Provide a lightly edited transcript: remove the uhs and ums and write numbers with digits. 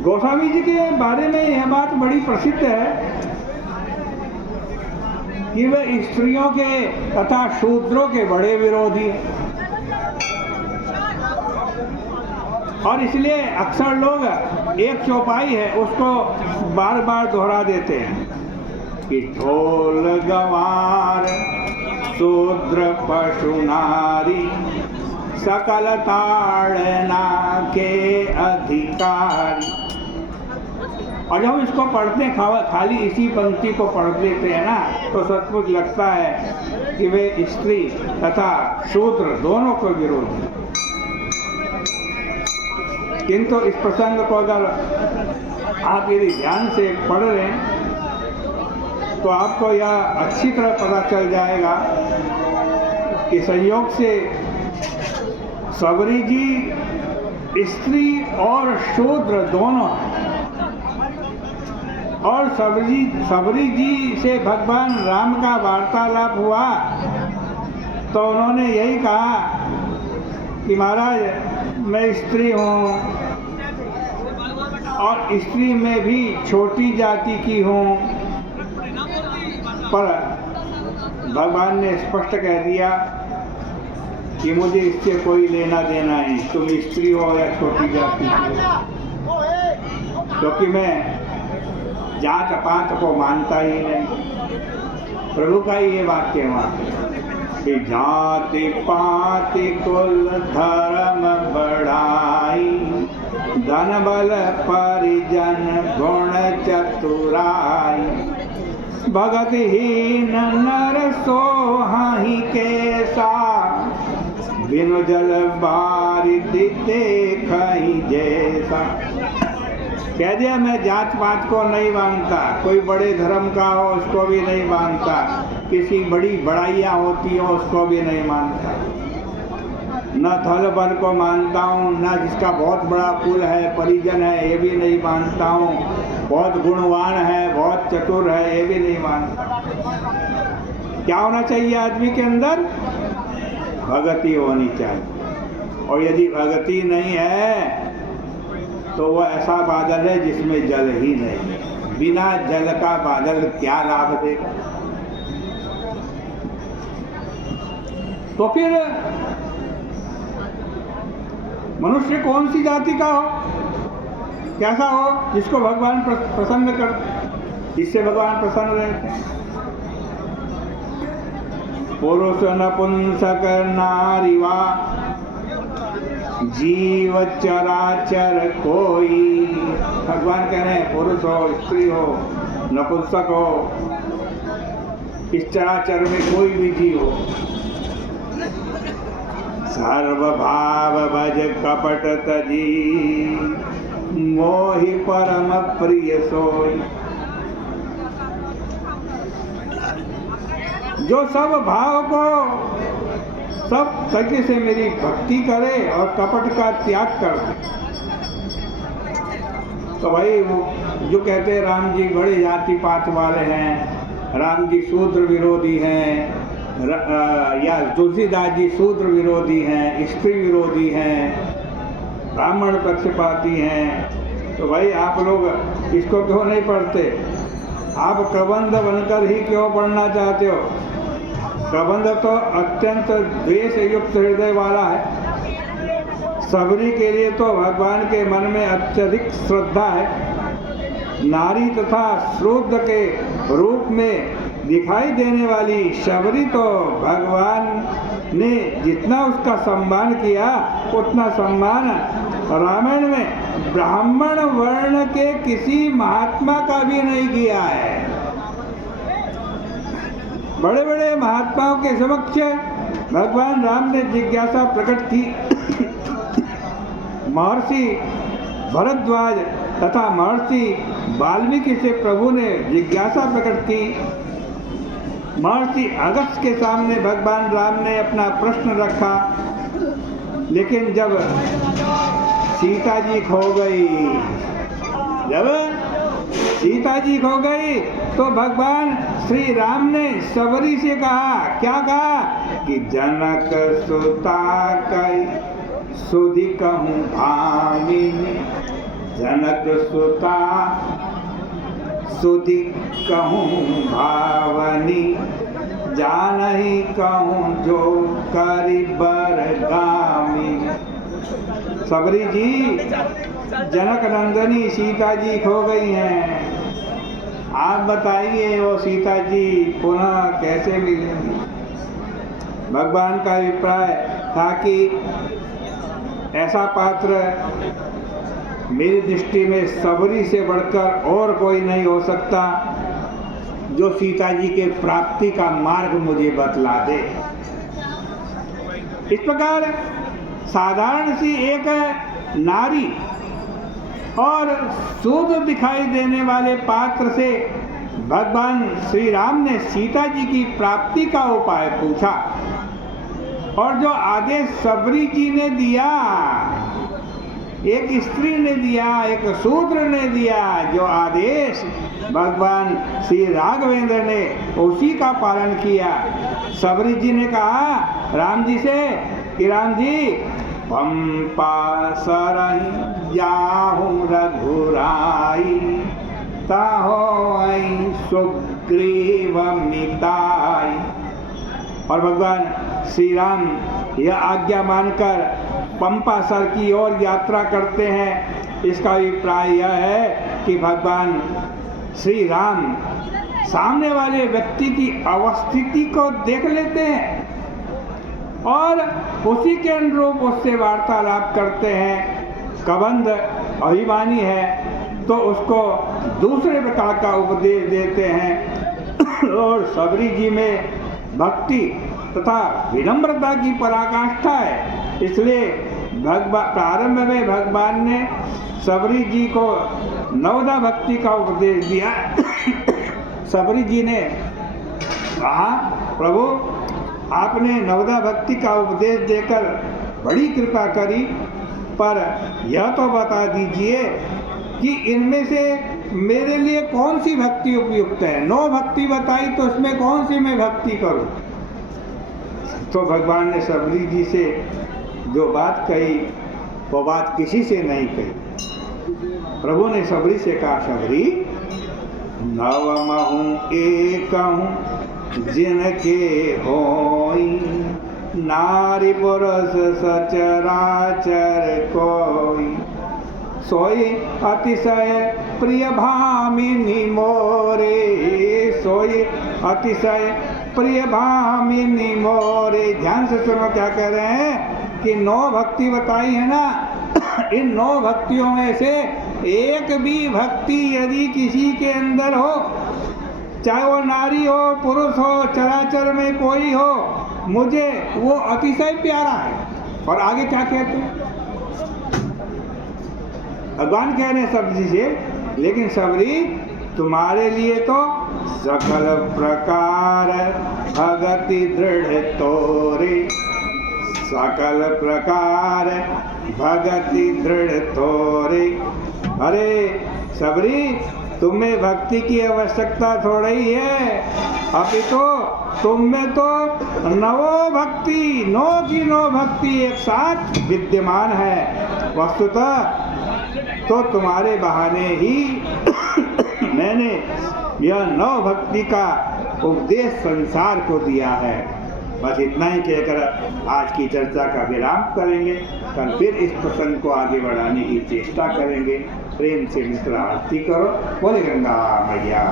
गोस्वामी जी के बारे में यह बात बड़ी प्रसिद्ध है कि वे स्त्रियों के तथा शूद्रों के बड़े विरोधी हैं, और इसलिए अक्सर लोग एक चौपाई है उसको बार बार दोहरा देते हैं कि ढोल गवार शूद्र पशु नारी सकल ताड़ना के अधिकारी। और जब हम इसको पढ़ते हैं, खाली इसी पंक्ति को पढ़ लेते हैं ना, तो सचमुच लगता है कि वे स्त्री तथा शूद्र दोनों को विरोधी। किंतु इस प्रसंग को अगर आप यदि ध्यान से पढ़ रहे हैं तो आपको यह अच्छी तरह पता चल जाएगा कि संयोग से सबरी जी स्त्री और शूद्र दोनों, और सबरी जी से भगवान राम का वार्तालाप हुआ तो उन्होंने यही कहा कि महाराज मैं स्त्री हूँ और स्त्री में भी छोटी जाति की हूँ, पर भगवान ने स्पष्ट कह दिया कि मुझे इससे कोई लेना देना नहीं, तुम स्त्री हो या छोटी जाति हो, क्योंकि मैं जात पात को मानता ही नहीं। प्रभु का ये वाक्य वहाँ कि जाति पाति कुल धर्म बढ़ाई, धन बल परिजन गुण चतुराई, भगतिहीन नर सोहाहि कैसा, बिनु जल बारिश देखहि जैसा। कह दिया मैं जात पात को नहीं मानता, कोई बड़े धर्म का हो उसको भी नहीं मानता, किसी बड़ी बड़ाइयाँ होती हो उसको भी नहीं मानता, न थल बल को मानता हूँ, न जिसका बहुत बड़ा कुल है परिजन है ये भी नहीं मानता हूँ, बहुत गुणवान है बहुत चतुर है ये भी नहीं मानता। क्या होना चाहिए आदमी के अंदर? भगति होनी चाहिए, और यदि भगति नहीं है तो वह ऐसा बादल है जिसमें जल ही नहीं। बिना जल का बादल क्या लाभ देगा? तो फिर मनुष्य कौन सी जाति का हो, कैसा हो, जिसको भगवान प्रसन्न कर, जिससे भगवान प्रसन्न रहते हैं? पुरुष नपुंसक नारीवा जीव चराचर कोई। भगवान कह रहे हैं पुरुष हो स्त्री हो नपुंसक हो, इस चराचर में कोई भी जीव हो, सर्व भाव भज कपट तजी, मोहि परम प्रिय सोई। जो सब भाव को सब तरीके से मेरी भक्ति करे और कपट का त्याग कर दे। तो भाई वो जो कहते हैं राम जी बड़े जाति पात वाले हैं, राम जी शूद्र विरोधी हैं, या तुलसीदास जी शूद्र विरोधी हैं, स्त्री विरोधी हैं, ब्राह्मण पक्षपाती हैं, तो भाई आप लोग इसको क्यों नहीं पढ़ते? आप कबंध बनकर ही क्यों पढ़ना चाहते हो? कबंध तो अत्यंत द्वेष युक्त हृदय वाला है। सबरी के लिए तो भगवान के मन में अत्यधिक श्रद्धा है। नारी तथा शूद्र के रूप में दिखाई देने वाली शबरी तो भगवान ने जितना उसका सम्मान किया उतना सम्मान रामायण में ब्राह्मण वर्ण के किसी महात्मा का भी नहीं किया है। बड़े बड़े महात्माओं के समक्ष भगवान राम ने जिज्ञासा प्रकट की। महर्षि भरद्वाज तथा महर्षि वाल्मीकि से प्रभु ने जिज्ञासा प्रकट की। महर्षि अगस्त्य के सामने भगवान राम ने अपना प्रश्न रखा, लेकिन जब सीता जी खो गई, तो भगवान श्री राम ने सबरी से कहा, क्या कहा कि जनक सुता कई सुधि कहूँ भामिनी, जनक सुता सुधि कहूँ भावनी, जानहि कहूँ जो करि बरगामी। सबरी जी, जनक नंदनी सीता जी खो गई हैं, आप बताइए वो सीता जी पुनः कैसे मिलेंगी। भगवान का अभिप्राय था कि ऐसा पात्र मेरी दृष्टि में सबरी से बढ़कर और कोई नहीं हो सकता जो सीता जी के प्राप्ति का मार्ग मुझे बतला दे। इस प्रकार साधारण सी एक नारी और शुद्ध दिखाई देने वाले पात्र से भगवान श्री राम ने सीता जी की प्राप्ति का उपाय पूछा, और जो आदेश सबरी जी ने दिया, एक स्त्री ने दिया, एक शूद्र ने दिया, जो आदेश भगवान श्री राघवेंद्र ने उसी का पालन किया। सबरी जी ने कहा राम जी से कि राम जी, पंपा सरहि जाहूँ रघुराई, ताहोई सुग्रीव मिताई। और भगवान श्री राम यह आज्ञा मानकर पंपा सर की ओर यात्रा करते हैं। इसका अभिप्राय यह है कि भगवान श्री राम सामने वाले व्यक्ति की अवस्थिति को देख लेते हैं और उसी के अनुरूप उससे वार्तालाप करते हैं। कबंध अभिमानी है तो उसको दूसरे प्रकार का उपदेश देते हैं और सबरी जी में भक्ति तथा विनम्रता की पराकाष्ठा है, इसलिए प्रारंभ में भगवान ने सबरी जी को नवदा भक्ति का उपदेश दिया। सबरी जी ने कहा प्रभु, आपने नवदा भक्ति का उपदेश देकर बड़ी कृपा करी, पर यह तो बता दीजिए कि इनमें से मेरे लिए कौन सी भक्ति उपयुक्त है। 9 भक्ति बताई तो उसमें कौन सी मैं भक्ति करूं। तो भगवान ने सबरी जी से जो बात कही वो बात किसी से नहीं कही। प्रभु ने सबरी से कहा, सबरी, नवमहु एकहु जिनके होई, नारी पुरुष सचराचर कोई, सोई अतिशय प्रिय भामिनी मोरे, सोई अतिशय प्रिय भामिनी मोरे। ध्यान से सुनो क्या कह रहे हैं कि 9 भक्ति बताई है ना, इन 9 भक्तियों में से एक भी भक्ति यदि किसी के अंदर हो, चाहे वो नारी हो, पुरुष हो, चराचर में कोई हो, मुझे वो अतिशय प्यारा है। और आगे क्या कहते हैं, भगवान कह रहे हैं सबरी से, लेकिन सबरी तुम्हारे लिए तो सकल प्रकार भगति दृढ़ तोरे, सकल प्रकार भगति दृढ़ तोरे। अरे सबरी, तुम्हें भक्ति की आवश्यकता थोड़ी ही है, अभी तो तुम में तो 9 भक्ति, 9 की 9 भक्ति एक साथ विद्यमान है। वस्तुतः तो तुम्हारे बहाने ही मैंने यह 9 भक्ति का उपदेश संसार को दिया है। बस इतना ही कहकर आज की चर्चा का विराम करेंगे, कल फिर इस प्रसंग को आगे बढ़ाने की चेष्टा करेंगे। प्रेम से मित्र आरती करो। बोले गंगा मैया।